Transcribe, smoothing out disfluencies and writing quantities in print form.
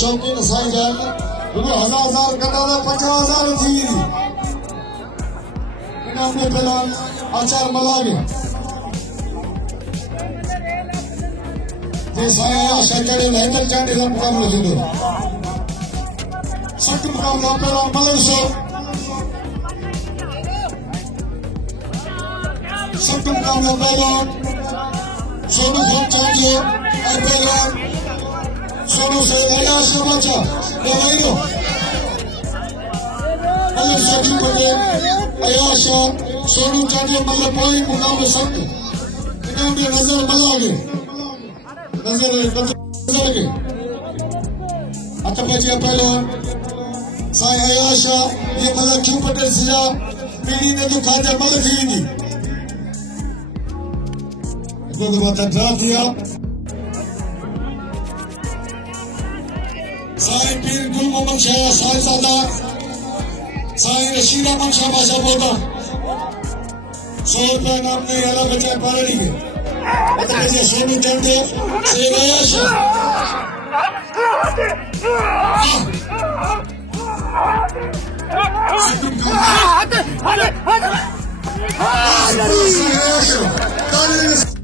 शौकीन साईं जन उन्हें हजार कटारा 50,000 थी इनाम में फिलहाल आचार मला गया जे साईं आशा चढ़े हैदर चांडे का मुकाबलो थींदो सख्त मुकाबलो पहिरों मलक सो सख्त मुकाबलो पहिरों सोनू चांडे ऐं पहिरों सोनू से अयाश बचा दवाइयो मलक सजी पटेल अयाश सोनू चांडे मतलब पोई मुकाबले सख्त इनाम में नजर मला गया नजर के अतपजिया पहले साईं अयाश ये मलक क्यों पटेल सिया पीढ़ी ने तो खाते मलक ही नहीं तो बात ड्रा किया साईं पीर गुल मोहम्मद शाह साईं सादा साईं रशीद अहमद शाह बादशाह बोता 100 रुपया नाम ने यारा बचा पारड़ी के अतपजिया सोनू चांडे से अयाश Hadi.